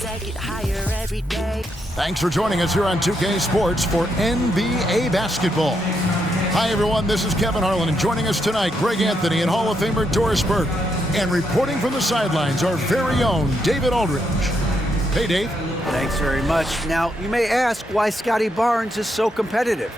take it higher every day. Thanks for joining us here on 2K Sports for NBA basketball. Hi, everyone. This is Kevin Harlan, and joining us tonight, Greg Anthony and Hall of Famer Doris Burke. And reporting from the sidelines, our very own David Aldridge. Hey, Dave. Thanks very much. Now, you may ask why Scotty Barnes is so competitive.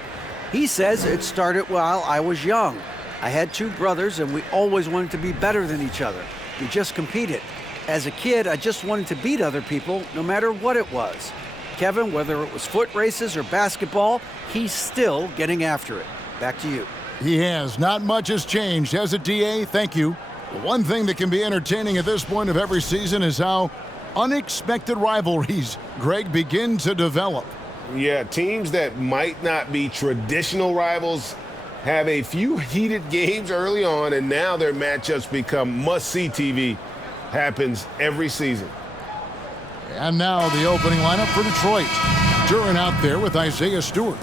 He says it started while I was young. I had two brothers, and we always wanted to be better than each other. We just competed. As a kid, I just wanted to beat other people, no matter what it was. Kevin, whether it was foot races or basketball, he's still getting after it. Back to you. He has. Not much has changed, has it, DA? Thank you. One thing that can be entertaining at this point of every season is how unexpected rivalries, Greg, begin to develop. Yeah, teams that might not be traditional rivals have a few heated games early on, and now their matchups become must-see TV. Happens every season. And now the opening lineup for Detroit. Duran out there with Isaiah Stewart.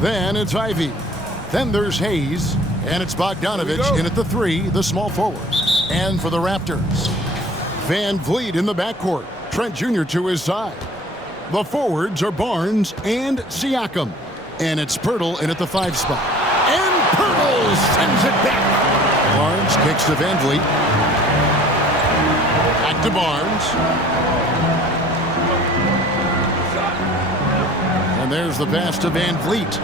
Then it's Ivy. Then there's Hayes. And it's Bogdanovic in at the 3, the small forward. And for the Raptors, Van Vliet in the backcourt. Trent Jr. to his side. The forwards are Barnes and Siakam. And it's Pirtle in at the 5 spot. And Pirtle sends it back. Barnes kicks to Van Vliet. Back to Barnes. And there's the pass to Van Vliet.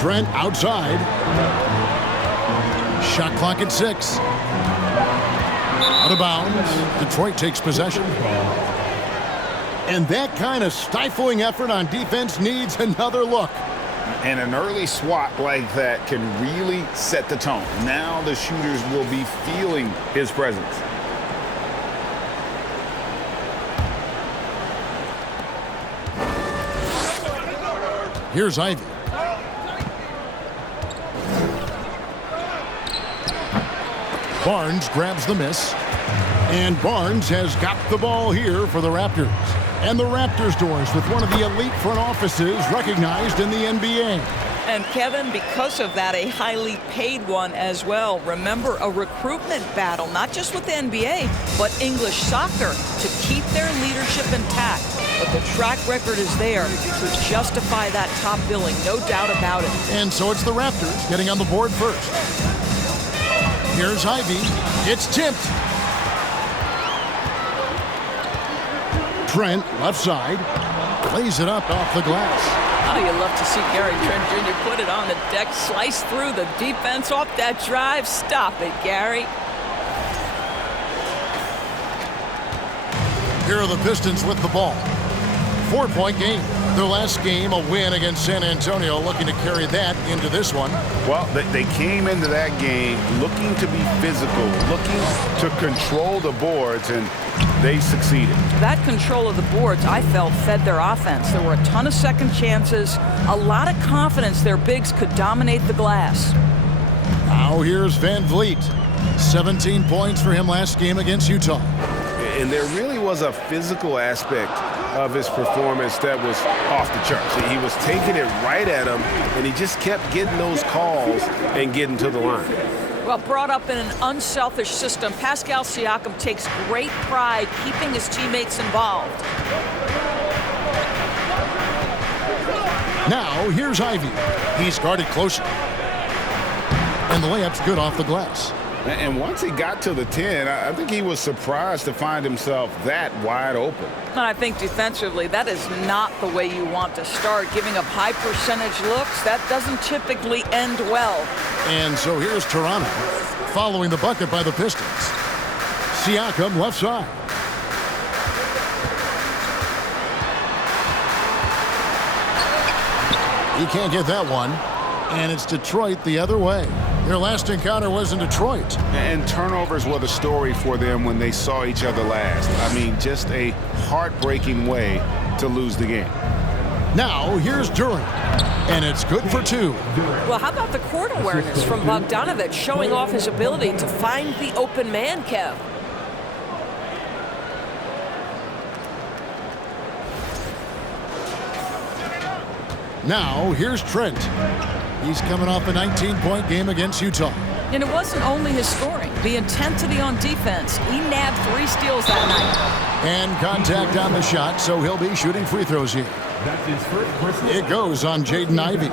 Trent outside. Shot clock at 6. Out of bounds. Detroit takes possession. And that kind of stifling effort on defense needs another look. And an early swat like that can really set the tone. Now the shooters will be feeling his presence. Here's Ivy. Barnes grabs the miss. And Barnes has got the ball here for the Raptors. And the Raptors doors with one of the elite front offices recognized in the NBA. And Kevin, because of that, a highly paid one as well. Remember, a recruitment battle, not just with the NBA, but English soccer to keep their leadership intact. But the track record is there to justify that top billing, no doubt about it. And so it's the Raptors getting on the board first. Here's Ivy. It's tipped. Trent, left side, lays it up off the glass. Oh, you love to see Gary Trent Jr. put it on the deck, slice through the defense off that drive. Stop it, Gary. Here are the Pistons with the ball. 4-point game. Their last game, a win against San Antonio, looking to carry that into this one. Well, they came into that game looking to be physical, looking to control the boards, and they succeeded. That control of the boards, I felt, fed their offense. There were a ton of second chances, a lot of confidence their bigs could dominate the glass. Now here's Van Vliet. 17 points for him last game against Utah. And there really was a physical aspect of his performance that was off the charts. He was taking it right at him, and he just kept getting those calls and getting to the line. Well, brought up in an unselfish system, Pascal Siakam takes great pride keeping his teammates involved. Now, here's Ivy. He's guarded closer. And the layup's good off the glass. And once he got to the 10, I think he was surprised to find himself that wide open. And I think defensively, that is not the way you want to start. Giving up high percentage looks, that doesn't typically end well. And so here's Toronto, following the bucket by the Pistons. Siakam left side. He can't get that one. And it's Detroit the other way. Their last encounter was in Detroit. And turnovers were the story for them when they saw each other last. I mean, just a heartbreaking way to lose the game. Now, here's Duran. And it's good for 2. Well, how about the court awareness from Bogdanovic, showing off his ability to find the open man, Kev? Now, here's Trent. He's coming off a 19-point game against Utah. And it wasn't only his scoring. The intensity on defense. He nabbed 3 steals that night. And contact on the shot, so he'll be shooting free throws here. It goes on Jaden Ivey.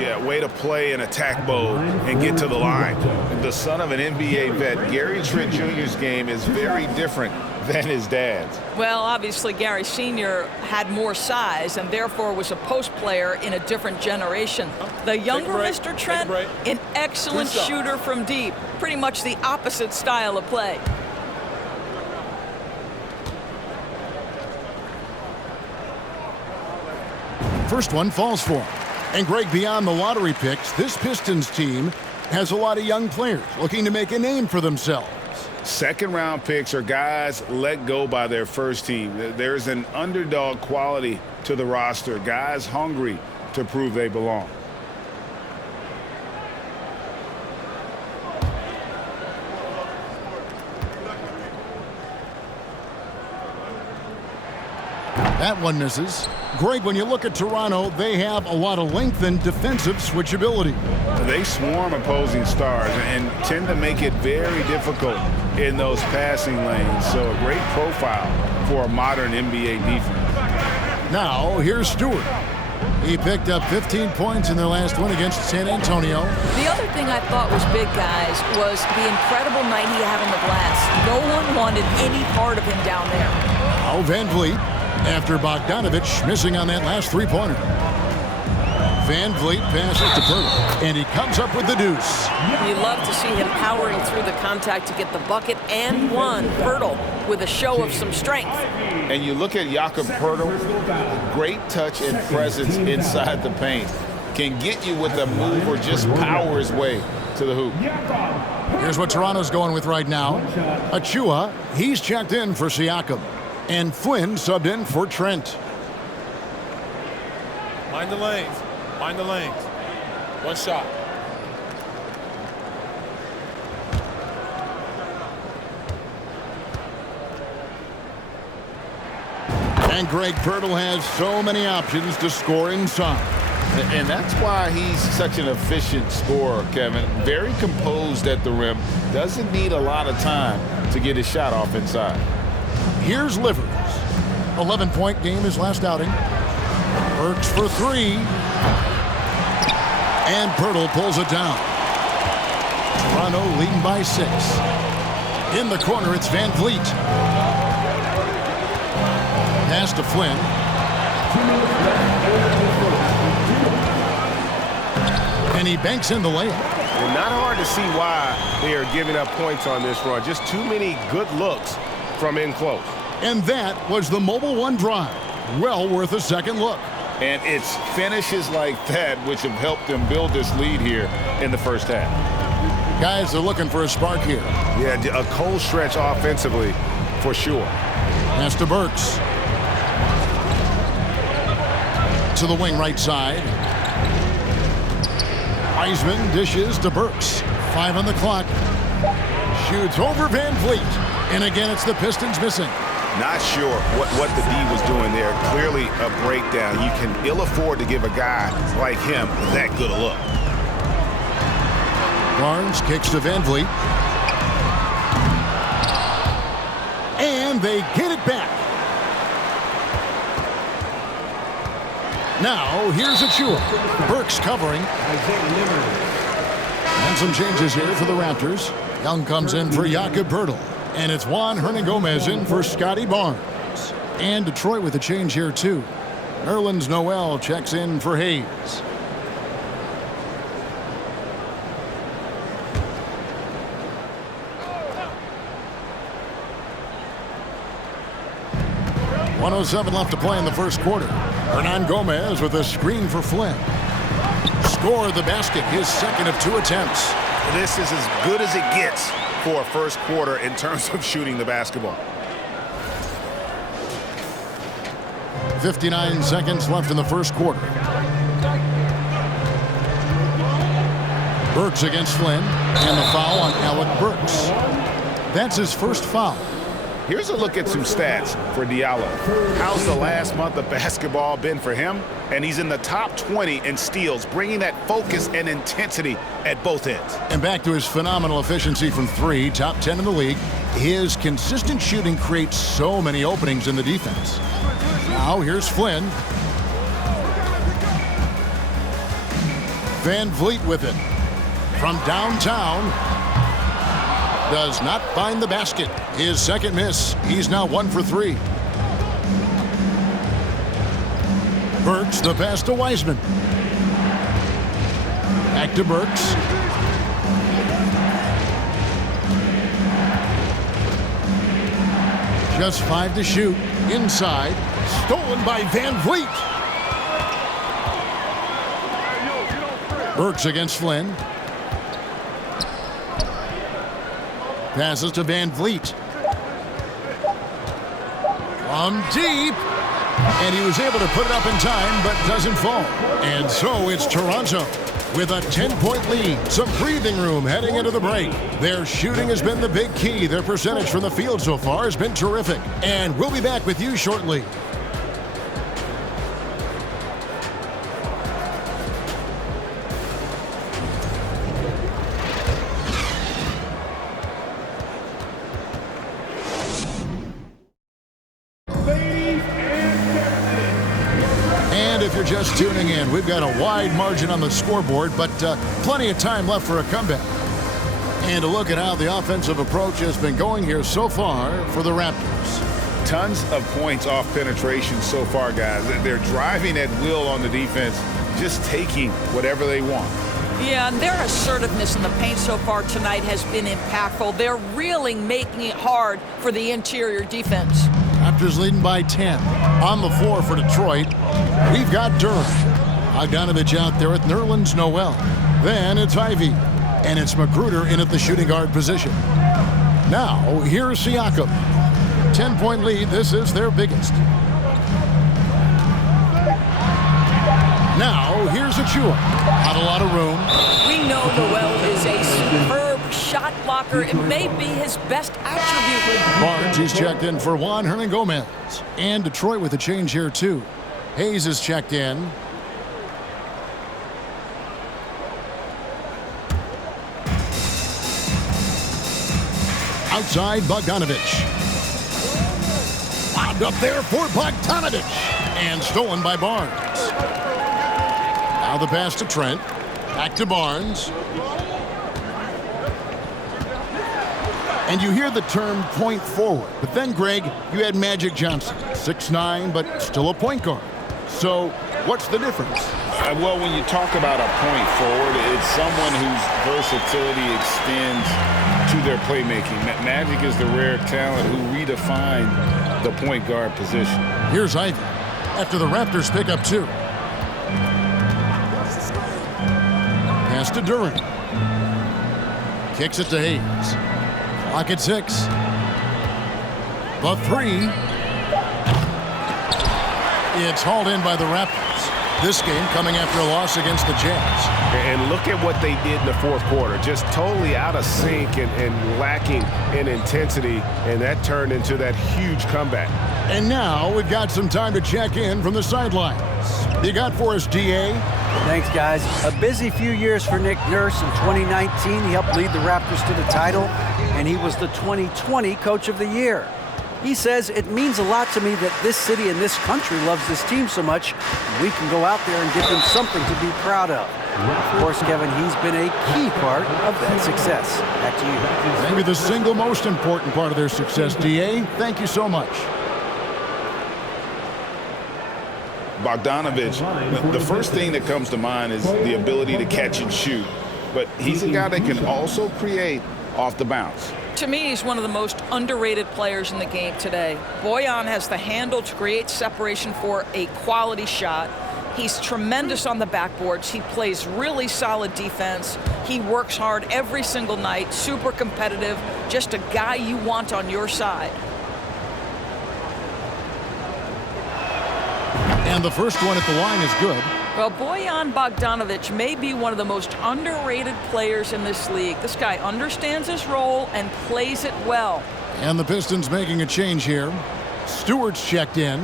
Yeah, way to play in attack mode and get to the line. The son of an NBA vet, Gary Trent Jr.'s game is very different than his dad's. Well, obviously, Gary Sr. had more size and therefore was a post player in a different generation. The younger Mr. Trent, an excellent shooter from deep. Pretty much the opposite style of play. First one falls for him. And Greg, beyond the lottery picks, this Pistons team has a lot of young players looking to make a name for themselves. Second-round picks are guys let go by their first team. There's an underdog quality to the roster, guys hungry to prove they belong. That one misses. Greg, when you look at Toronto, they have a lot of length and defensive switchability. They swarm opposing stars and tend to make it very difficult in those passing lanes. So a great profile for a modern NBA defense. Now, here's Stewart. He picked up 15 points in their last win against San Antonio. The other thing I thought was big, guys, was the incredible night he had on the glass. No one wanted any part of him down there. Now Van Vliet, after Bogdanovic missing on that last three-pointer. Van Vliet passes to Pirtle, and he comes up with the deuce. You love to see him powering through the contact to get the bucket and one. Pirtle with a show of some strength. And you look at Jakob Pirtle, great touch and presence inside the paint. Can get you with a move or just power his way to the hoop. Here's what Toronto's going with right now. Achua, he's checked in for Siakam. And Flynn subbed in for Trent. Mind the lanes. Mind the lanes. One shot. And Greg Pirtle has so many options to score inside. And that's why he's such an efficient scorer, Kevin. Very composed at the rim. Doesn't need a lot of time to get his shot off inside. Here's Livers. 11-point game his last outing. Burks for three. And Pirtle pulls it down. Toronto leading by 6. In the corner, it's Van Vliet. Pass to Flynn. And he banks in the layup. And not hard to see why they are giving up points on this run. Just too many good looks from in close. And that was the Mobile One drive. Well worth a second look. And it's finishes like that which have helped them build this lead here in the first half. Guys are looking for a spark here. Yeah, a cold stretch offensively for sure. Pass to Burks. To the wing right side. Wiseman dishes to Burks. 5 on the clock. Shoots over Van Vliet. And again, it's the Pistons missing. Not sure what the D was doing there. Clearly a breakdown. You can ill afford to give a guy like him that good a look. Barnes kicks to Van Vliet. And they get it back. Now, here's Achua. Burks covering. And some changes here for the Raptors. Young comes in for Jakob Pirtle. And it's Juan Hernangomez in for Scotty Barnes. And Detroit with a change here, too. Nerlens Noel checks in for Hayes. .107 left to play in the first quarter. Hernangomez with a screen for Flynn. Score the basket, his second of 2 attempts. This is as good as it gets for a first quarter in terms of shooting the basketball. 59 seconds left in the first quarter. Burks against Flynn, and the foul on Alec Burks. That's his first foul. Here's a look at some stats for Diallo. How's the last month of basketball been for him? And he's in the top 20 in steals, bringing that focus and intensity at both ends. And back to his phenomenal efficiency from 3, top 10 in the league. His consistent shooting creates so many openings in the defense. Now here's Flynn. Van Vliet with it. From downtown. Does not find the basket. His second miss. He's now 1 for 3. Burks, the pass to Wiseman. Back to Burks. Just 5 to shoot. Inside. Stolen by Van Vliet. Burks against Flynn. Passes to Van Vliet. From deep. And he was able to put it up in time, but doesn't fall. And so it's Toronto with a 10-point lead. Some breathing room heading into the break. Their shooting has been the big key. Their percentage from the field so far has been terrific. And we'll be back with you shortly. Just tuning in, we've got a wide margin on the scoreboard, but plenty of time left for a comeback. And a look at how the offensive approach has been going here so far for the Raptors. Tons of points off penetration so far, guys. They're driving at will on the defense, just taking whatever they want. Yeah, and their assertiveness in the paint so far tonight has been impactful. They're really making it hard for the interior defense. Raptors leading by 10. On the floor for Detroit, we've got Durham. Bogdanovic out there with Nerlens Noel. Then it's Ivy. And it's Magruder in at the shooting guard position. Now, here's Siakam. 10-point lead. This is their biggest. Now, here's Achua. Not a lot of room. We know Noel is a superb shot blocker. It may be his best attribute. Barnes, he's checked in for Juan Hernangomez. And Detroit with a change here, too. Hayes is checked in. Outside, Bogdanovic. Lobbed up there for Bogdanovic. And stolen by Barnes. Now the pass to Trent. Back to Barnes. And you hear the term point forward. But then, Greg, you had Magic Johnson. 6'9", but still a point guard. So what's the difference? Well, when you talk about a point forward, it's someone whose versatility extends to their playmaking. Magic is the rare talent who redefined the point guard position. Here's Ivy after the Raptors pick up 2. Pass to Durant. Kicks it to Hayes. Clock at 6. The 3. It's hauled in by the Raptors. This game coming after a loss against the Jazz. And look at what they did in the fourth quarter. Just totally out of sync and lacking in intensity. And that turned into that huge comeback. And now we've got some time to check in from the sidelines. You got for us, DA? Thanks, guys. A busy few years for Nick Nurse. In 2019, he helped lead the Raptors to the title, and he was the 2020 Coach of the Year. He says, it means a lot to me that this city and this country loves this team so much, and we can go out there and give them something to be proud of. Of course, Kevin, he's been a key part of that success. Back to you. Maybe the single most important part of their success, DA. Thank you so much. Bogdanovic, the first thing that comes to mind is the ability to catch and shoot. But he's a guy that can also create off the bounce. To me, he's one of the most underrated players in the game today. Bojan has the handle to create separation for a quality shot. He's tremendous on the backboards. He plays really solid defense. He works hard every single night, super competitive, just a guy you want on your side. And the first one at the line is good. Well, Bojan Bogdanovic may be one of the most underrated players in this league. This guy understands his role and plays it well. And the Pistons making a change here. Stewart's checked in.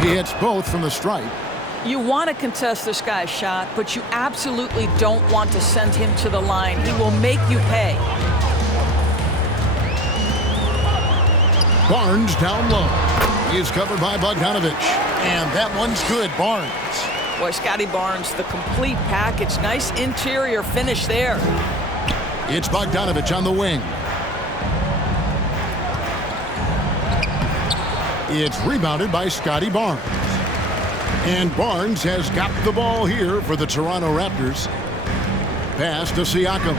He hits both from the stripe. You want to contest this guy's shot, but you absolutely don't want to send him to the line. He will make you pay. Barnes down low. He's covered by Bogdanovic. And that one's good, Barnes. Boy, Scotty Barnes, the complete package. Nice interior finish there. It's Bogdanovic on the wing. It's rebounded by Scotty Barnes. And Barnes has got the ball here for the Toronto Raptors. Pass to Siakam.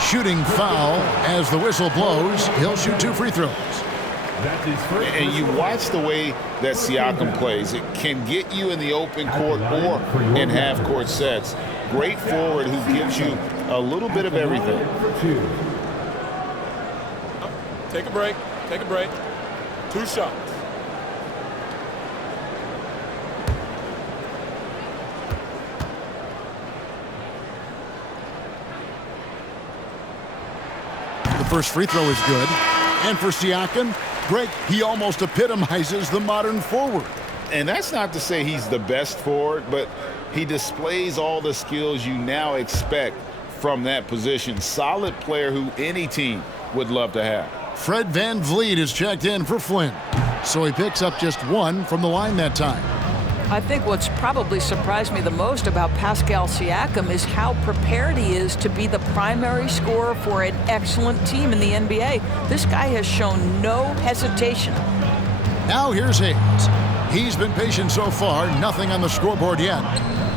Shooting foul as the whistle blows. He'll shoot 2 free throws. And you watch the way that Siakam plays. It can get you in the open court or in half-court sets. Great forward who gives you a little bit of everything. Take a break. Take a break. 2 shots. The first free throw is good. And for Siakam, Greg, he almost epitomizes the modern forward. And that's not to say he's the best forward, but he displays all the skills you now expect from that position. Solid player who any team would love to have. Fred VanVleet is checked in for Flynn. So he picks up just 1 from the line that time. I think what's probably surprised me the most about Pascal Siakam is how prepared he is to be the primary scorer for an excellent team in the NBA. This guy has shown no hesitation. Now here's Hayes. He's been patient so far, nothing on the scoreboard yet.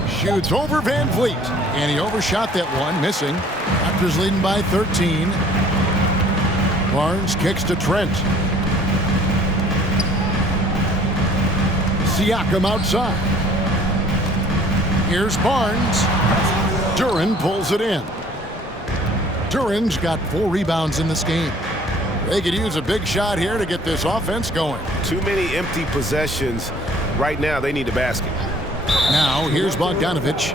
Shoots over VanVleet, and he overshot that one, missing. Raptors leading by 13. Barnes kicks to Trent. Siakam outside. Here's Barnes. Duren pulls it in. Duren's got 4 rebounds in this game. They could use a big shot here to get this offense going. Too many empty possessions. Right now, they need a basket. Now, here's Bogdanovic.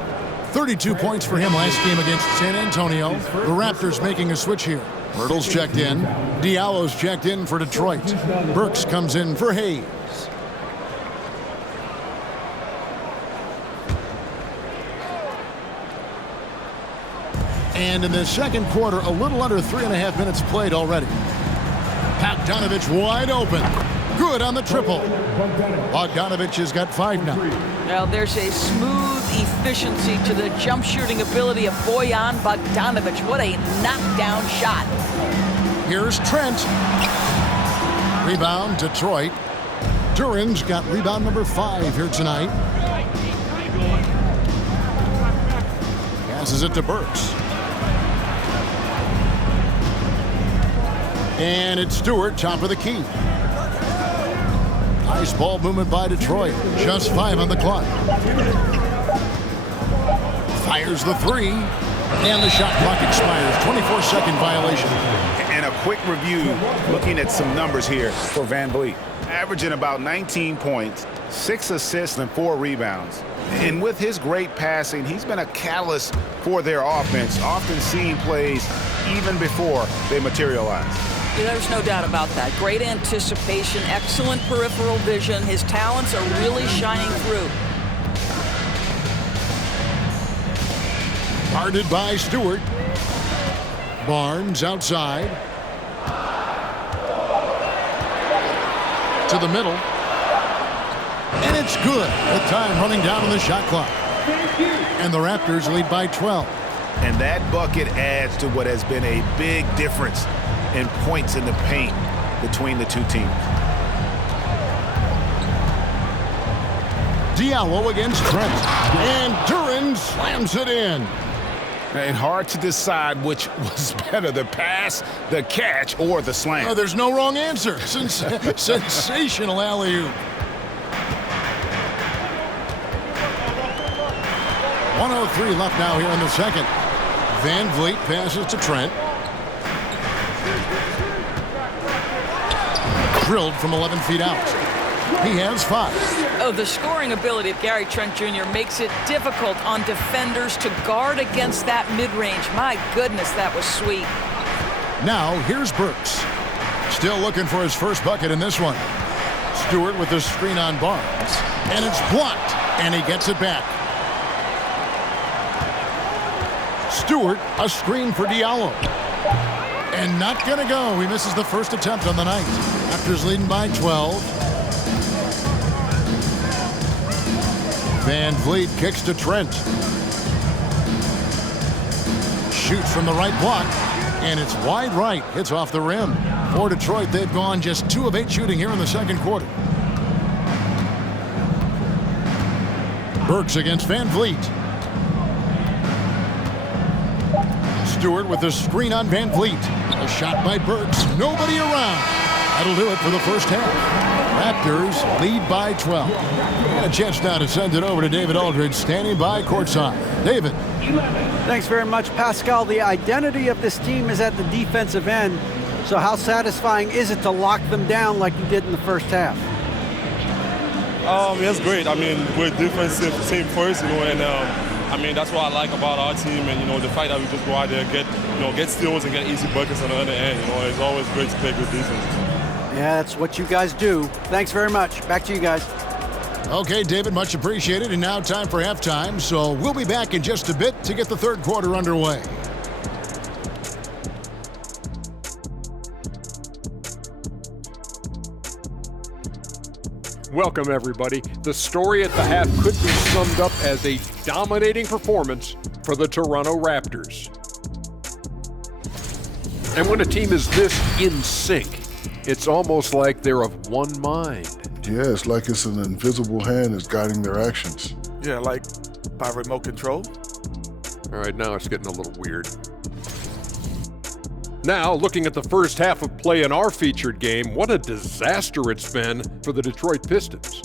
32 points for him last game against San Antonio. The Raptors making a switch here. Myrtle's checked in. Diallo's checked in for Detroit. Burks comes in for Hayes. And in the second quarter, a little under 3.5 minutes played already. Bogdanovic wide open. Good on the triple. Bogdanovic has got 5 now. Now there's a smooth efficiency to the jump shooting ability of Bojan Bogdanovic. What a knockdown shot. Here's Trent. Rebound, Detroit. Duren's got rebound number 5 here tonight. Passes it to Burks. And it's Stewart, top of the key. Nice ball movement by Detroit. Just 5 on the clock. Fires the 3. And the shot clock expires. 24-second violation. And a quick review, looking at some numbers here for VanVleet. Averaging about 19 points, 6 assists, and 4 rebounds. And with his great passing, he's been a catalyst for their offense, often seeing plays even before they materialize. Yeah, there's no doubt about that. Great anticipation, excellent peripheral vision. His talents are really shining through. Guarded by Stewart. Barnes outside. To the middle. And it's good. With time running down on the shot clock. And the Raptors lead by 12. And that bucket adds to what has been a big difference in points in the paint between the two teams. Diallo against Trent. And Duren slams it in. And hard to decide which was better, the pass, the catch, or the slam. Oh, there's no wrong answer. Sensational alley-oop. 1:03 left now here in the second. VanVleet passes to Trent. Drilled from 11 feet out. He has 5. Oh, the scoring ability of Gary Trent Jr. makes it difficult on defenders to guard against that mid-range. My goodness, that was sweet. Now, here's Burks. Still looking for his first bucket in this one. Stewart with the screen on Barnes. And it's blocked, and he gets it back. Stewart, a screen for Diallo. And not going to go. He misses the first attempt on the night. Raptors leading by 12. Van Vliet kicks to Trent. Shoots from the right block. And it's wide right. Hits off the rim. For Detroit, they've gone just 2 of 8 shooting here in the second quarter. Burks against Van Vliet. Stewart with the screen on Van Vliet. A shot by Burks. Nobody around. That'll do it for the first half. Raptors lead by 12. And a chance now to send it over to David Aldridge, standing by courtside. David. Thanks very much, Pascal. The identity of this team is at the defensive end. So how satisfying is it to lock them down like you did in the first half? It's great. I mean, we're a defensive team first, and I mean, that's what I like about our team, and the fact that we just go out there, get steals and get easy buckets on the other end. It's always great to play good defense. Yeah, that's what you guys do. Thanks very much. Back to you guys. Okay, David, much appreciated. And now time for halftime. So we'll be back in just a bit to get the third quarter underway. Welcome, everybody. The story at the half could be summed up as a dominating performance for the Toronto Raptors. And when a team is this in sync, it's almost like they're of one mind. Yeah, it's like it's an invisible hand that's guiding their actions. Yeah, like by remote control. All right, now it's getting a little weird. Now, looking at the first half of play in our featured game, what a disaster it's been for the Detroit Pistons.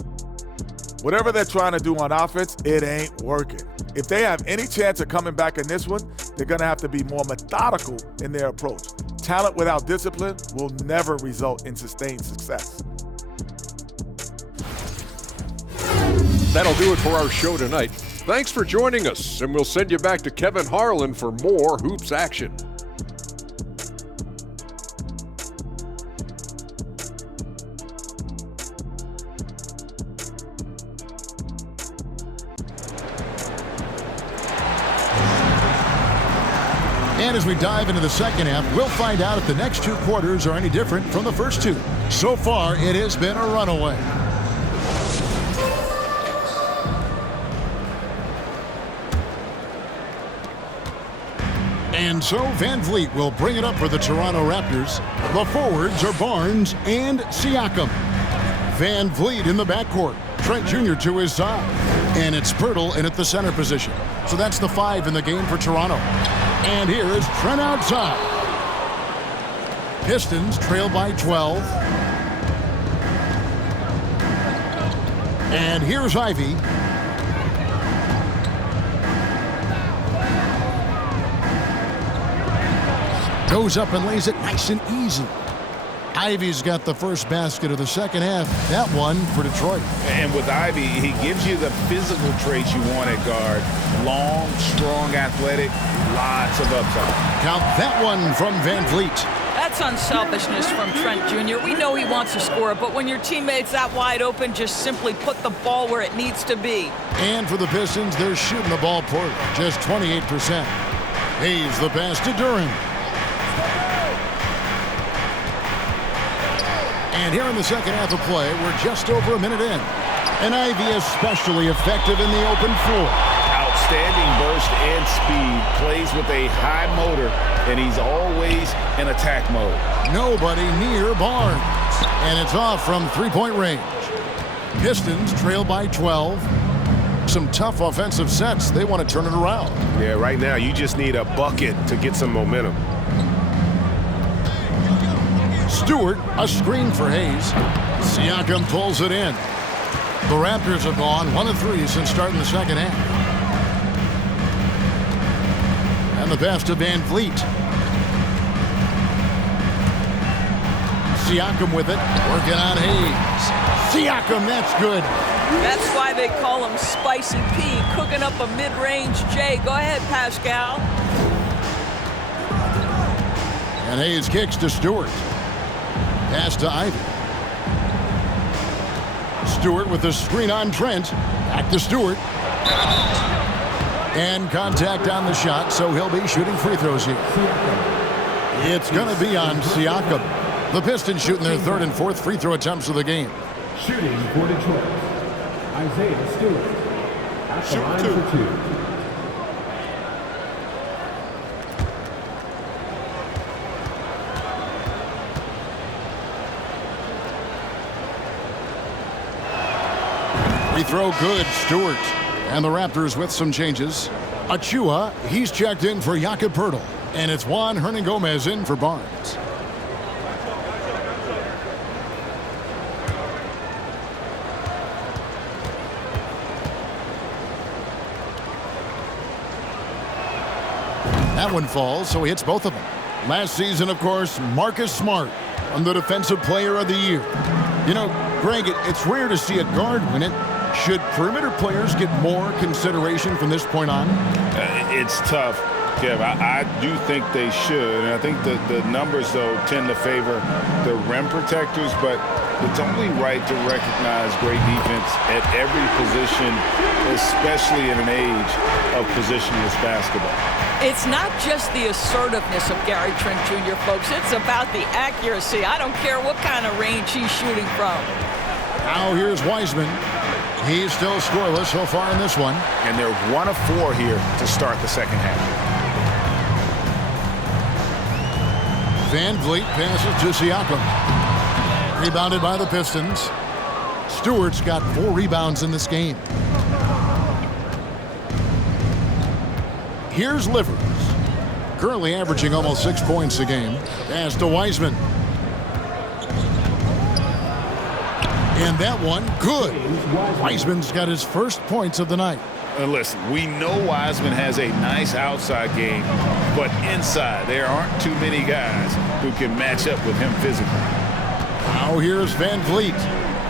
Whatever they're trying to do on offense, it ain't working. If they have any chance of coming back in this one, they're going to have to be more methodical in their approach. Talent without discipline will never result in sustained success. That'll do it for our show tonight. Thanks for joining us, and we'll send you back to Kevin Harlan for more hoops action. And as we dive into the second half, we'll find out if the next 2 quarters are any different from the first 2. So far, it has been a runaway. And so Van Vliet will bring it up for the Toronto Raptors. The forwards are Barnes and Siakam. Van Vliet in the backcourt. Trent Jr. to his side. And it's Pirtle in at the center position. So that's the 5 in the game for Toronto. And here is Trent outside. Pistons trail by 12. And here's Ivy. Goes up and lays it nice and easy. Ivy's got the first basket of the second half. That one for Detroit. And with Ivy, he gives you the physical traits you want at guard. Long, strong, athletic, lots of upside. Count that one from Van Vliet. That's unselfishness from Trent Jr. We know he wants to score, but when your teammate's that wide open, just simply put the ball where it needs to be. And for the Pistons, they're shooting the ball poorly, just 28%. Hayes the pass to Duran. And here in the second half of play, we're just over a minute in. And Ivy especially effective in the open floor. Outstanding burst and speed. Plays with a high motor, and he's always in attack mode. Nobody near Barnes. And it's off from three-point range. Pistons trail by 12. Some tough offensive sets. They want to turn it around. Yeah, right now you just need a bucket to get some momentum. Stewart, a screen for Hayes. Siakam pulls it in. The Raptors have gone 1 of 3 since starting the second half. And the pass to Van Vliet. Siakam with it, working on Hayes. Siakam, that's good. That's why they call him Spicy P, cooking up a mid-range J. Go ahead, Pascal. And Hayes kicks to Stewart. Pass to Ivy. Stewart with the screen on Trent. Back to Stewart. And contact on the shot, so he'll be shooting free throws here. It's going to be on Siakam. The Pistons shooting their third and fourth free throw attempts of the game. Shooting for Detroit, Isaiah Stewart. At the line for 2. Free throw good, Stewart. And the Raptors with some changes. Achua, he's checked in for Jakob Poeltl. And it's Juan Hernan-Gomez in for Barnes. That one falls, so he hits both of them. Last season, of course, Marcus Smart won the Defensive Player of the Year. You know, Greg, it's rare to see a guard win it. Should perimeter players get more consideration from this point on? It's tough, Kev. I do think they should. And I think the numbers, though, tend to favor the rim protectors. But it's only right to recognize great defense at every position, especially in an age of positionless basketball. It's not just the assertiveness of Gary Trent Jr., folks. It's about the accuracy. I don't care what kind of range he's shooting from. Now here's Wiseman. He's still scoreless so far in this one. And they're 1 of 4 here to start the second half. Van Vliet passes to Siakam. Rebounded by the Pistons. Stewart's got 4 rebounds in this game. Here's Livers. Currently averaging almost 6 points a game. Pass to Wiseman. And that one, good. Wiseman's got his first points of the night. Listen, we know Wiseman has a nice outside game, but inside there aren't too many guys who can match up with him physically. Now here's Van Vliet.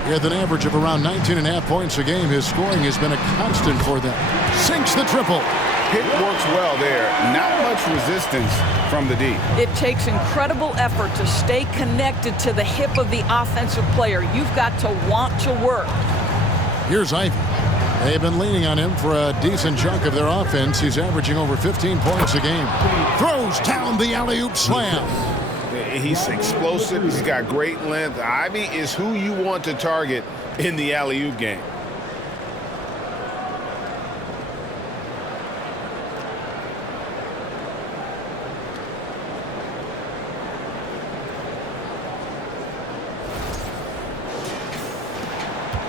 With an average of around 19.5 points a game, his scoring has been a constant for them. Sinks the triple. It works well there. Not much resistance from the D. It takes incredible effort to stay connected to the hip of the offensive player. You've got to want to work. Here's Ivy. They've been leaning on him for a decent chunk of their offense. He's averaging over 15 points a game. Throws down the alley-oop slam. He's explosive. He's got great length. Ivy is who you want to target in the alley-oop game.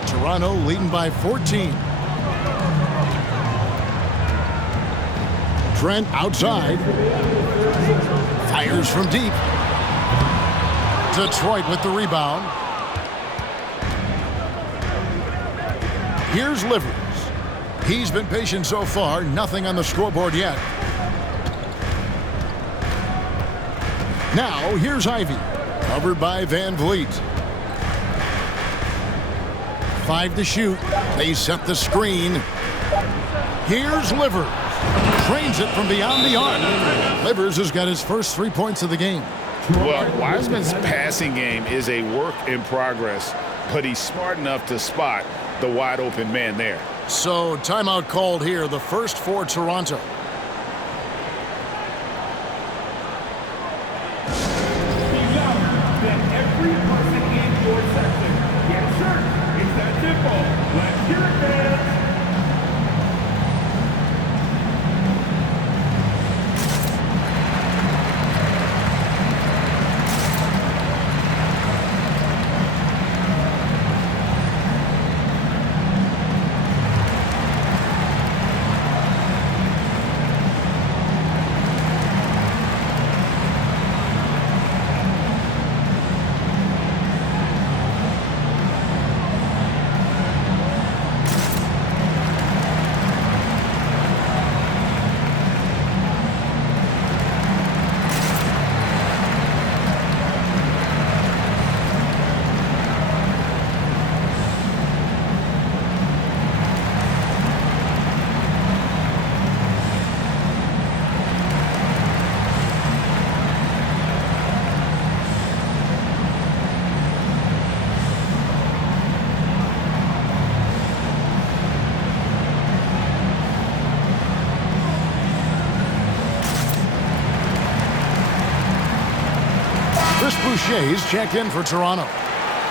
Toronto leading by 14. Trent outside. Fires from deep. Detroit with the rebound. Here's Livers. He's been patient so far. Nothing on the scoreboard yet. Now here's Ivy. Covered by Van Vliet. 5 to shoot. They set the screen. Here's Livers. Trains it from beyond the arc. Livers has got his first 3 points of the game. Well, Wiseman's passing game is a work in progress, but he's smart enough to spot the wide open man there. So timeout called here, the first for Toronto. Boucher's checked in for Toronto.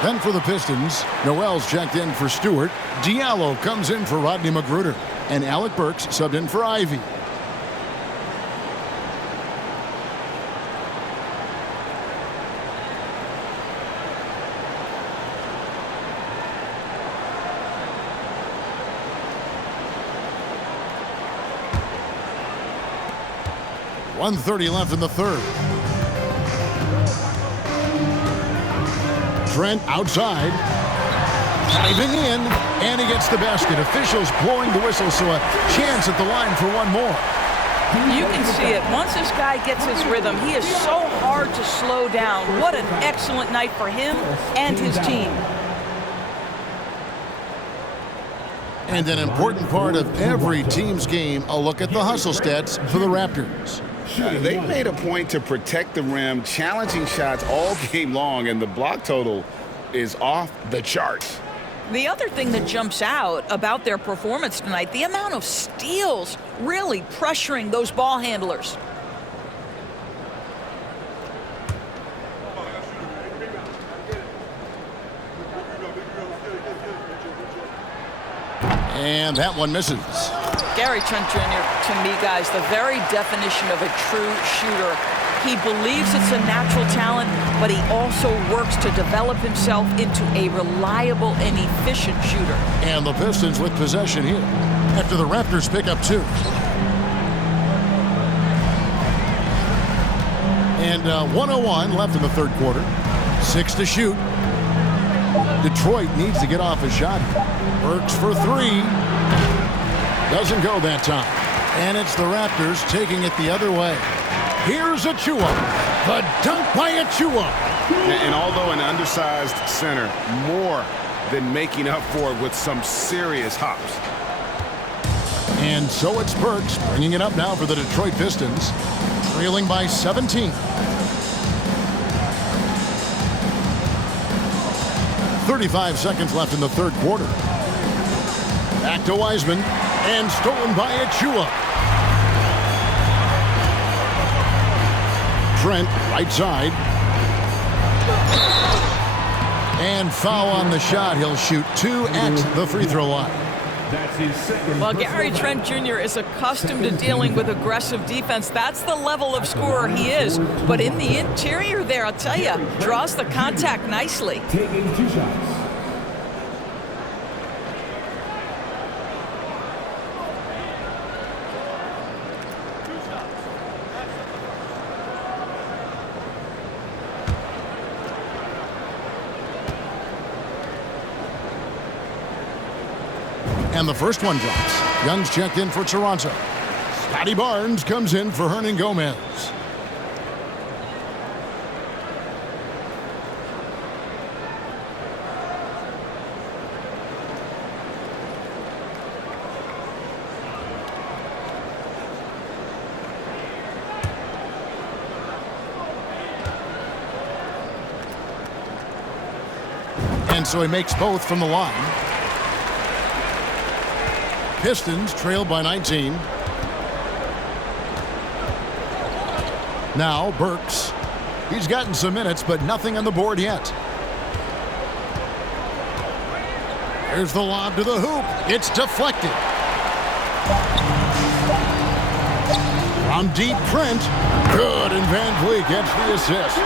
Then for the Pistons, Noel's checked in for Stewart. Diallo comes in for Rodney Magruder. And Alec Burks subbed in for Ivy. .130 left in the third. Trent outside. Driving in, and he gets the basket. Officials blowing the whistle, so a chance at the line for one more. You can see it. Once this guy gets his rhythm, he is so hard to slow down. What an excellent night for him and his team. And an important part of every team's game, a look at the hustle stats for the Raptors. They made a point to protect the rim, challenging shots all game long, and the block total is off the charts. The other thing that jumps out about their performance tonight, the amount of steals really pressuring those ball handlers. And that one misses. Gary Trent Jr., to me, guys, the very definition of a true shooter. He believes it's a natural talent, but he also works to develop himself into a reliable and efficient shooter. And the Pistons with possession here after the Raptors pick up 2. And 1:01 left in the third quarter. 6 to shoot. Detroit needs to get off a shot. Burks for 3. Doesn't go that time. And it's the Raptors taking it the other way. Here's Achua. The dunk by Achua. And although an undersized center, more than making up for it with some serious hops. And so it's Burks bringing it up now for the Detroit Pistons, trailing by 17. 35 seconds left in the third quarter. Back to Wiseman, and stolen by Achua. Trent, right side. And foul on the shot. He'll shoot 2 at the free throw line. Well, Gary Trent Jr. is accustomed to dealing with aggressive defense. That's the level of scorer he is. But in the interior there, I'll tell you, draws the contact nicely. Taking 2 shots. And the first one drops. Young's checked in for Toronto. Scotty Barnes comes in for Hernan Gomez. And so he makes both from the line. Pistons trailed by 19. Now Burks. He's gotten some minutes, but nothing on the board yet. Here's the lob to the hoop. It's deflected. From deep, Trent. Good, and Van Vliet gets the assist.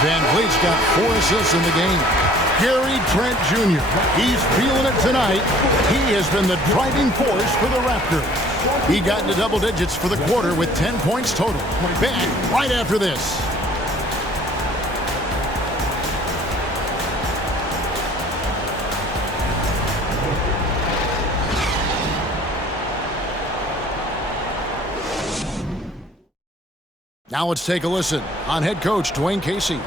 Van Vliet's got 4 assists in the game. Gary Trent Jr. He's feeling it tonight. He has been the driving force for the Raptors. He got into double digits for the quarter with 10 points total. Back right after this. Now let's take a listen on head coach Dwayne Casey.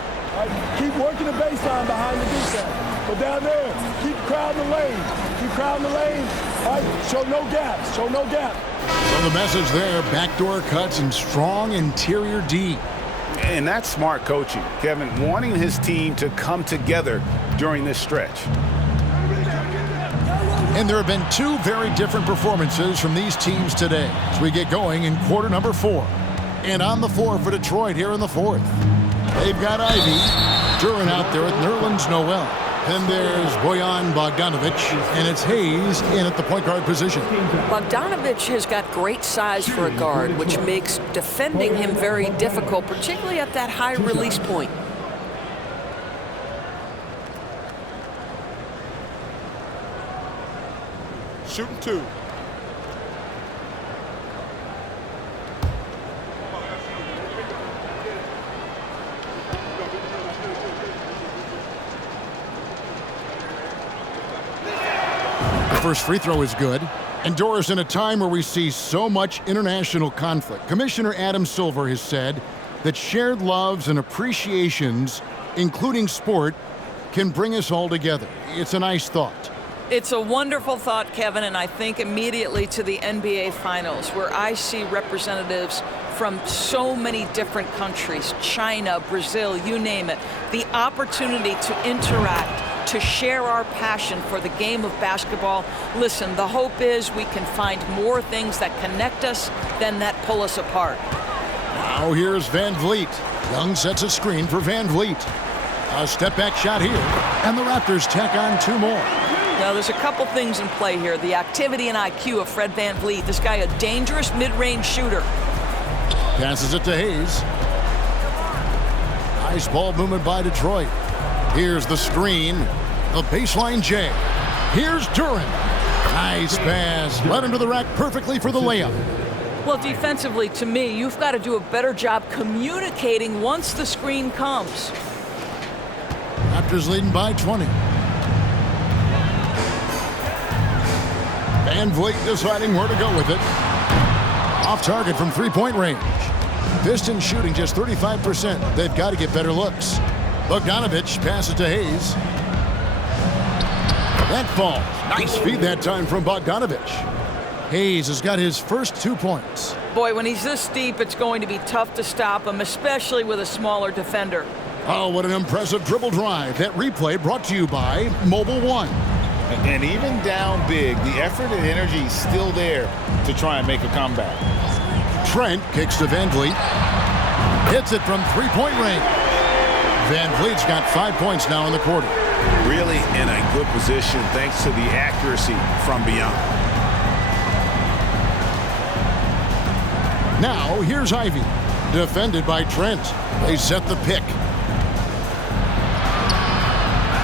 Keep working the baseline behind the defense. But down there, keep crowding the lane. Keep crowding the lane. All right, show no gaps. Show no gap. So the message there, backdoor cuts and strong interior D. And that's smart coaching, Kevin, wanting his team to come together during this stretch. And there have been 2 very different performances from these teams today as we get going in quarter number 4. And on the floor for Detroit here in the 4th. They've got Ivy. Duran out there with Nerlens Noel. Then there's Bojan Bogdanovic, and it's Hayes in at the point guard position. Bogdanovic has got great size for a guard, which makes defending him very difficult, particularly at that high release point. Shooting 2. First free throw is good. And Doris, in a time where we see so much international conflict, Commissioner Adam Silver has said that shared loves and appreciations, including sport, can bring us all together. It's a nice thought. It's a wonderful thought, Kevin, and I think immediately to the NBA Finals, where I see representatives from so many different countries, China, Brazil, you name it, the opportunity to interact, to share our passion for the game of basketball. Listen, the hope is we can find more things that connect us than that pull us apart. Now here's Van Vliet. Young sets a screen for Van Vliet. A step-back shot here, and the Raptors tack on 2 more. Now, there's a couple things in play here. The activity and IQ of Fred Van Vliet. This guy, a dangerous mid-range shooter. Passes it to Hayes. Nice ball movement by Detroit. Here's the screen. The baseline J. Here's Duran. Nice pass. Led into the rack perfectly for the layup. Well, defensively, to me, you've got to do a better job communicating once the screen comes. Raptors leading by 20. Van Vliet deciding where to go with it. Off target from three-point range. Pistons shooting just 35%. They've got to get better looks. Bogdanovic passes to Hayes. That falls. Nice feed that time from Bogdanovic. Hayes has got his first 2 points. Boy, when he's this deep, it's going to be tough to stop him, especially with a smaller defender. Oh, what an impressive dribble drive. That replay brought to you by Mobile One. And even down big, the effort and energy is still there to try and make a comeback. Trent kicks to Van Vliet. Hits it from three-point range. Van Vliet's got 5 points now in the quarter. Really in a good position thanks to the accuracy from beyond. Now here's Ivy. Defended by Trent. They set the pick.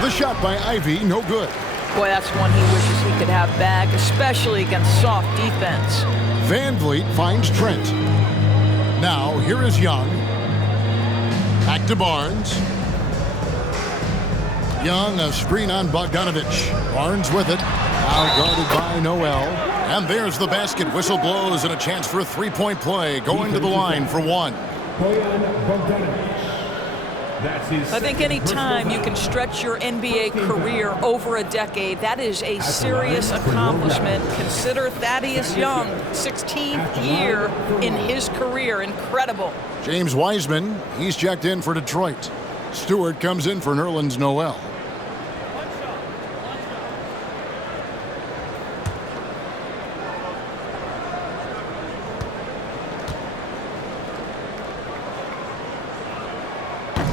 The shot by Ivy, no good. Boy, that's one he wishes he could have back, especially against soft defense. Van Vliet finds Trent. Now, here is Young. Back to Barnes. Young, a screen on Bogdanovic. Barnes with it. Now guarded by Noel. And there's the basket. Whistle blows and a chance for a three-point play. Going to the line for 1. I think any time you can stretch your NBA career over a decade, that is a serious accomplishment. Consider Thaddeus Young, 16th year in his career. Incredible. James Wiseman, he's checked in for Detroit. Stewart comes in for Nerlens Noel.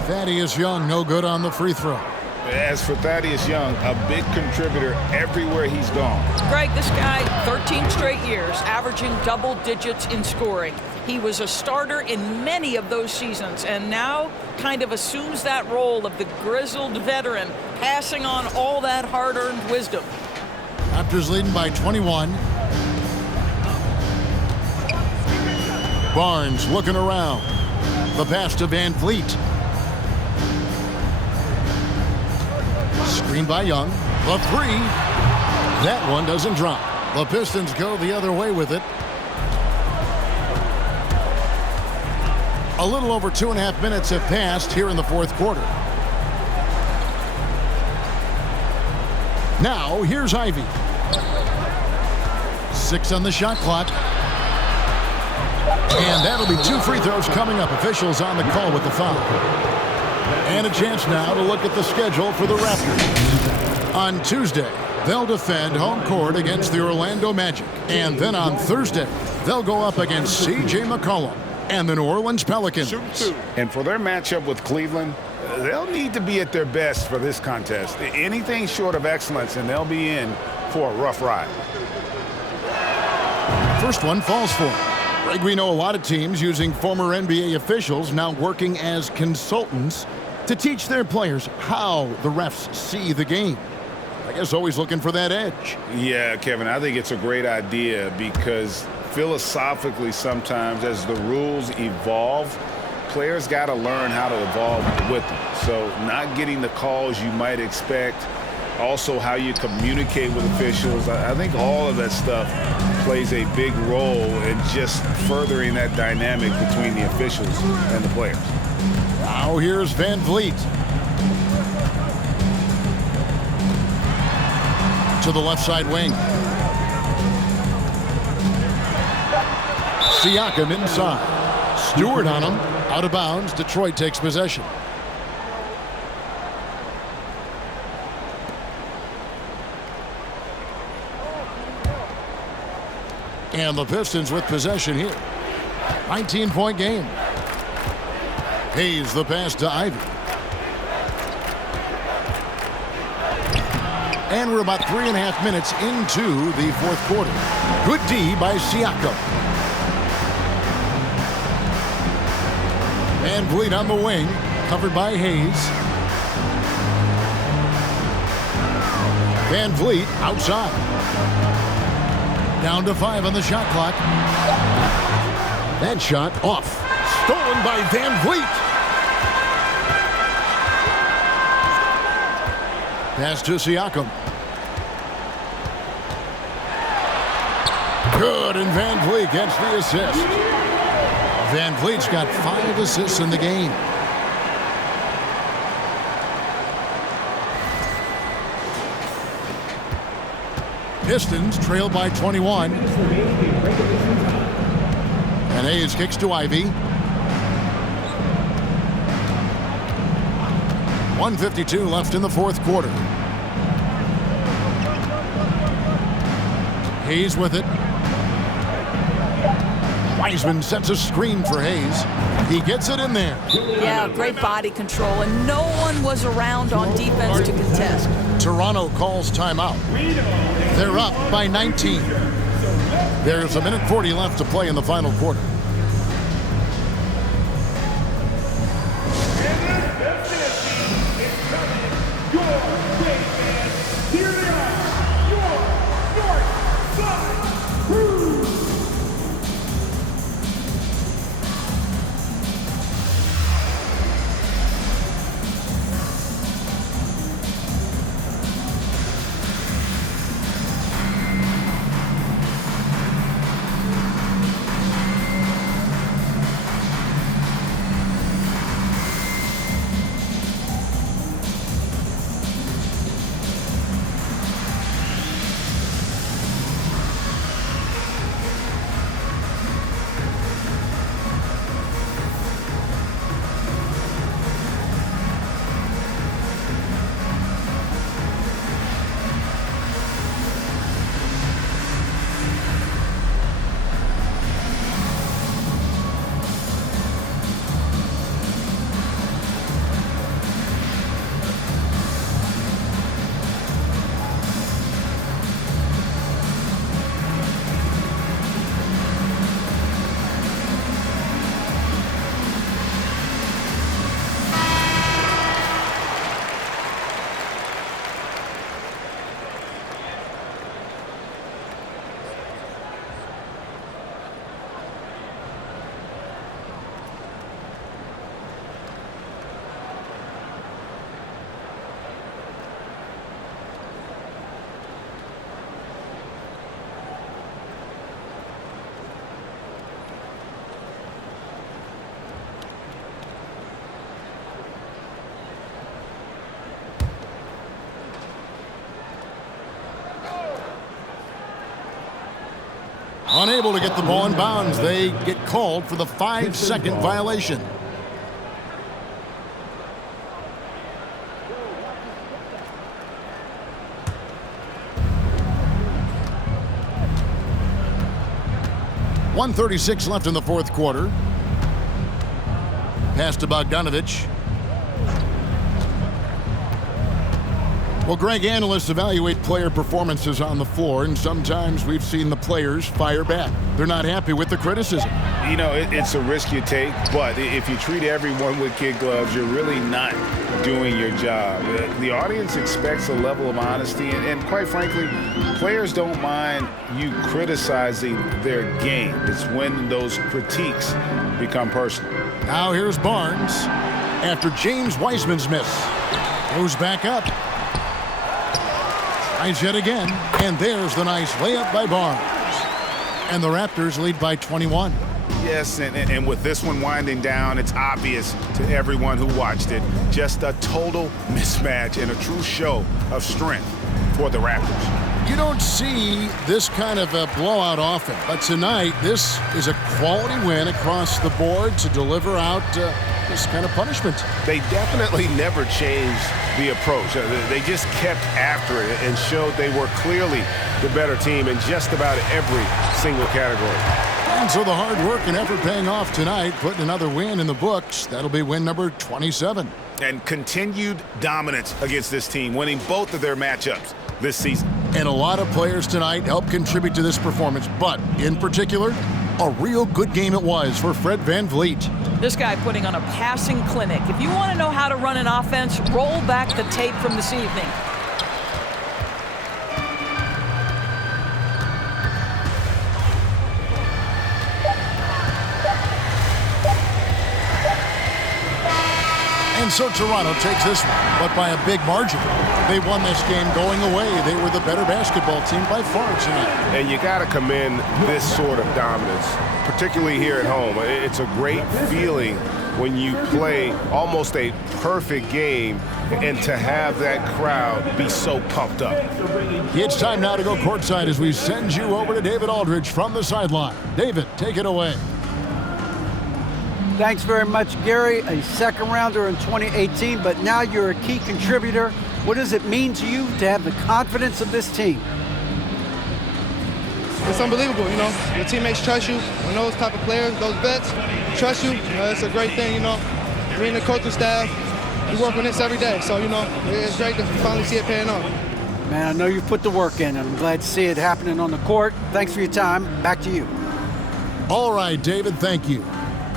Thaddeus Young, no good on the free throw. As for Thaddeus Young, a big contributor everywhere he's gone. Greg, this guy, 13 straight years, averaging double digits in scoring. He was a starter in many of those seasons, and now kind of assumes that role of the grizzled veteran, passing on all that hard-earned wisdom. Raptors leading by 21. Barnes looking around. The pass to Van Vliet. Screen by Young. The three. That one doesn't drop. The Pistons go the other way with it. A little over 2.5 minutes have passed here in the fourth quarter. Now, here's Ivy. 6 on the shot clock. And that'll be 2 free throws coming up. Officials on the call with the foul. And a chance now to look at the schedule for the Raptors. On Tuesday, they'll defend home court against the Orlando Magic. And then on Thursday, they'll go up against C.J. McCollum. and the New Orleans Pelicans. And for their matchup with Cleveland, they'll need to be at their best for this contest. Anything short of excellence, and they'll be in for a rough ride. First one falls for him. Greg, we know a lot of teams using former NBA officials now working as consultants to teach their players how the refs see the game. I guess always looking for that edge. Yeah, Kevin, I think it's a great idea because philosophically sometimes as the rules evolve, players got to learn how to evolve with them. So not getting the calls you might expect, also how you communicate with officials. I think all of that stuff plays a big role in just furthering that dynamic between the officials and the players. Now here's Van Vliet. To the left side wing. Siakam inside. Stewart on him. Out of bounds. Detroit takes possession. And the Pistons with possession here. 19-point game. Hayes the pass to Ivy. And we're about 3.5 minutes into the fourth quarter. Good D by Siakam. Van Vliet on the wing, covered by Hayes. Van Vliet outside. Down to 5 on the shot clock. That shot off. Stolen by Van Vliet. Pass to Siakam. Good, and Van Vliet gets the assist. Van Vliet's got 5 assists in the game. Pistons trail by 21. And Hayes kicks to Ivy. 1:52 left in the fourth quarter. Hayes with it. Wiseman sets a screen for Hayes. He gets it in there. Yeah, great body control, and no one was around on defense to contest. Toronto calls timeout. They're up by 19. There's 1:40 left to play in the final quarter. Unable to get the ball in bounds. They get called for the 5-second violation. .136 left in the fourth quarter. Pass to Bogdanovic. Well, Greg, analysts evaluate player performances on the floor, and sometimes we've seen the players fire back. They're not happy with the criticism. You know, it's a risk you take, but if you treat everyone with kid gloves, you're really not doing your job. The audience expects a level of honesty, and quite frankly, players don't mind you criticizing their game. It's when those critiques become personal. Now here's Barnes after James Wiseman's miss. Goes back up. Tries yet again, and there's the nice layup by Barnes. And the Raptors lead by 21. Yes, and with this one winding down, it's obvious to everyone who watched it. Just a total mismatch and a true show of strength for the Raptors. You don't see this kind of a blowout often, but tonight this is a quality win across the board to deliver out this kind of punishment. They definitely never changed the approach. They just kept after it and showed they were clearly the better team in just about every single category. And so the hard work and effort paying off tonight, putting another win in the books. That'll be win number 27. And continued dominance against this team, winning both of their matchups this season. And a lot of players tonight helped contribute to this performance, but in particular, a real good game it was for Fred VanVleet. This guy putting on a passing clinic. If you want to know how to run an offense, roll back the tape from this evening. And so Toronto takes this one, but by a big margin. They won this game going away. They were the better basketball team by far tonight. And you got to commend this sort of dominance, particularly here at home. It's a great feeling when you play almost a perfect game and to have that crowd be so pumped up. It's time now to go courtside as we send you over to David Aldridge from the sideline. David, take it away. Thanks very much, Gary. A second rounder in 2018, but now you're a key contributor. What does it mean to you to have the confidence of this team? It's unbelievable, you know. Your teammates trust you. When those type of players, those vets, trust you, it's a great thing, you know. Me and the coaching staff, we work on this every day. So, you know, it's great to finally see it paying off. Man, I know you've put the work in, and I'm glad to see it happening on the court. Thanks for your time. Back to you. All right, David, thank you.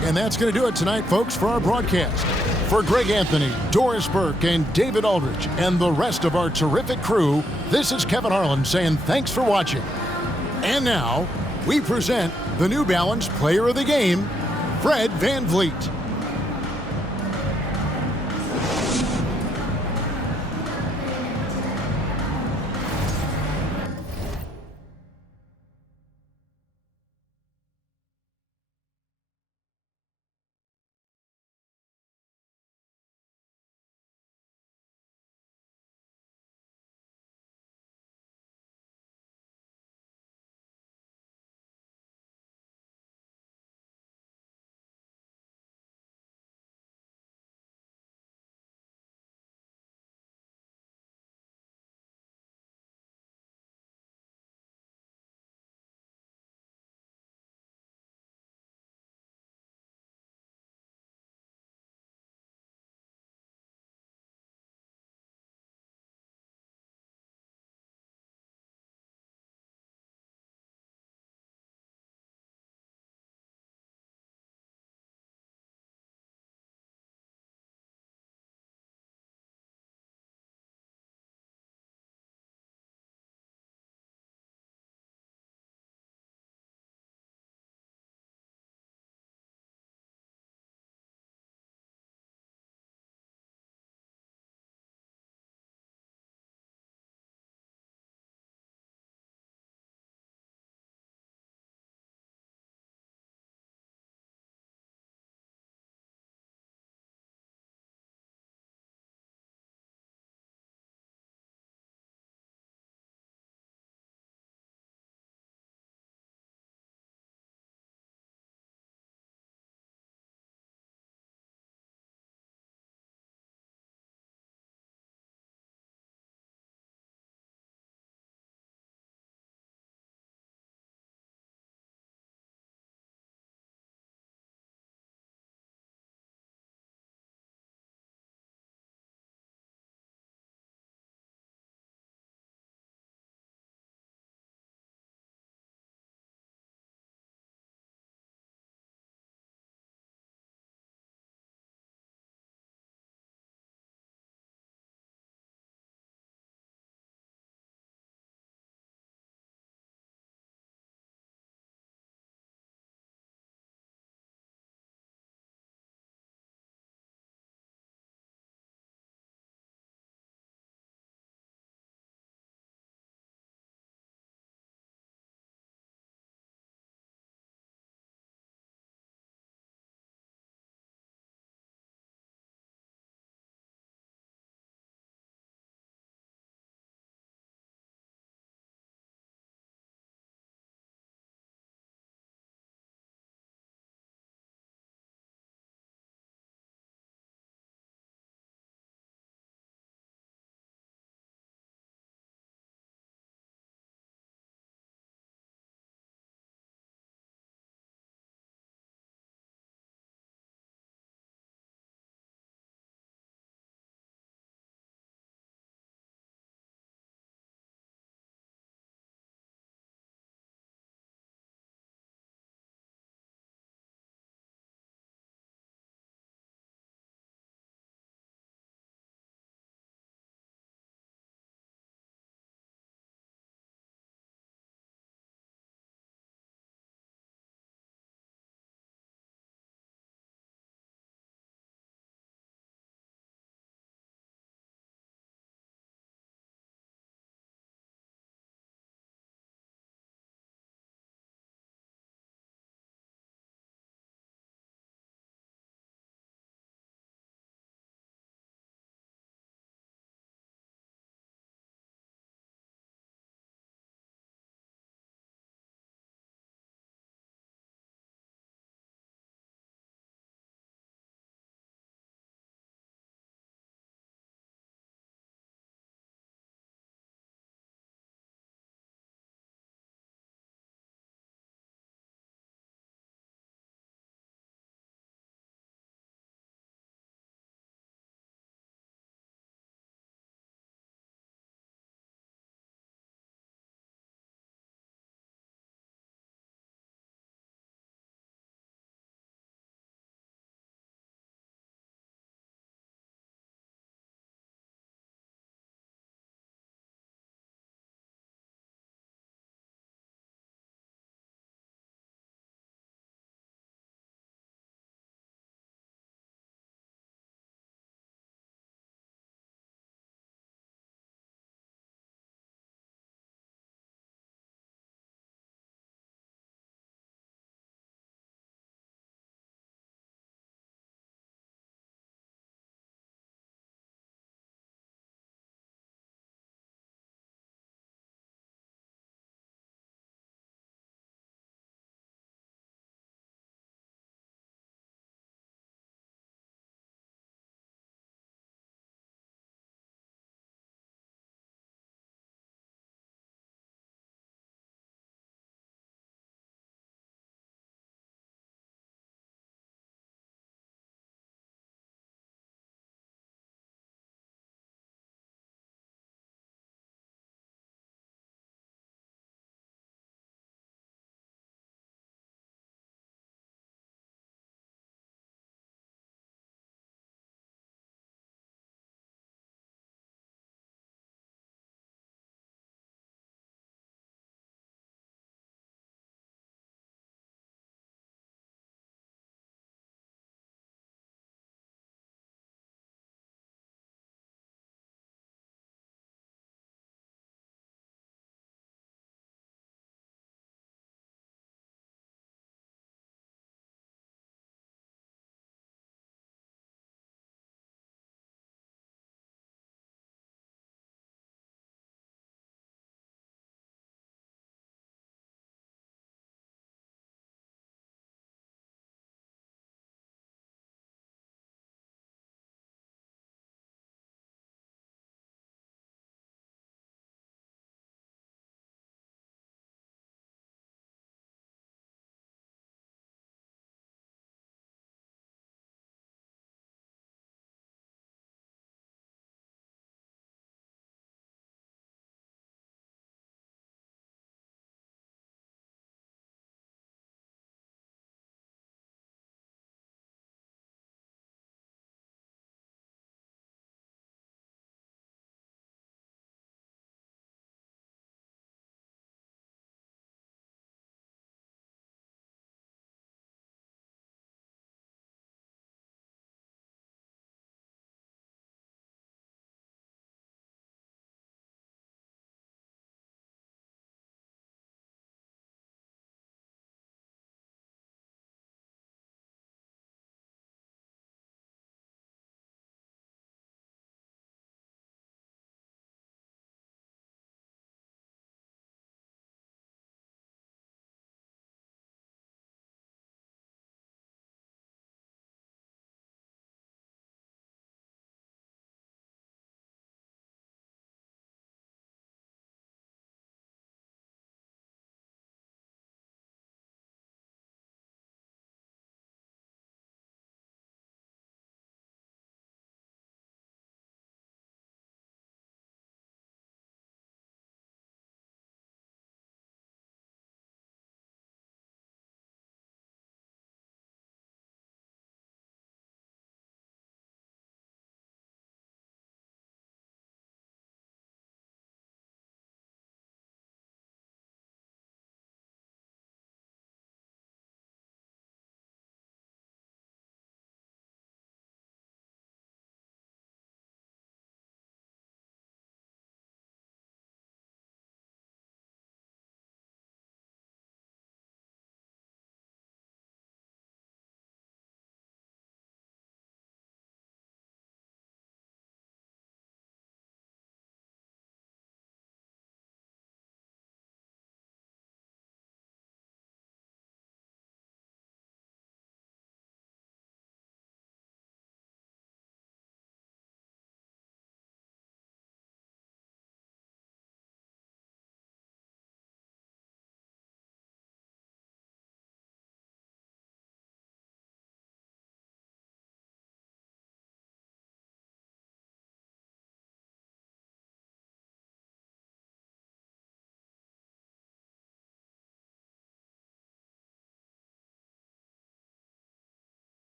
And that's going to do it tonight, folks, for our broadcast. For Greg Anthony, Doris Burke, and David Aldridge, and the rest of our terrific crew, this is Kevin Harlan saying thanks for watching. And now, we present the New Balance Player of the Game, Fred VanVleet.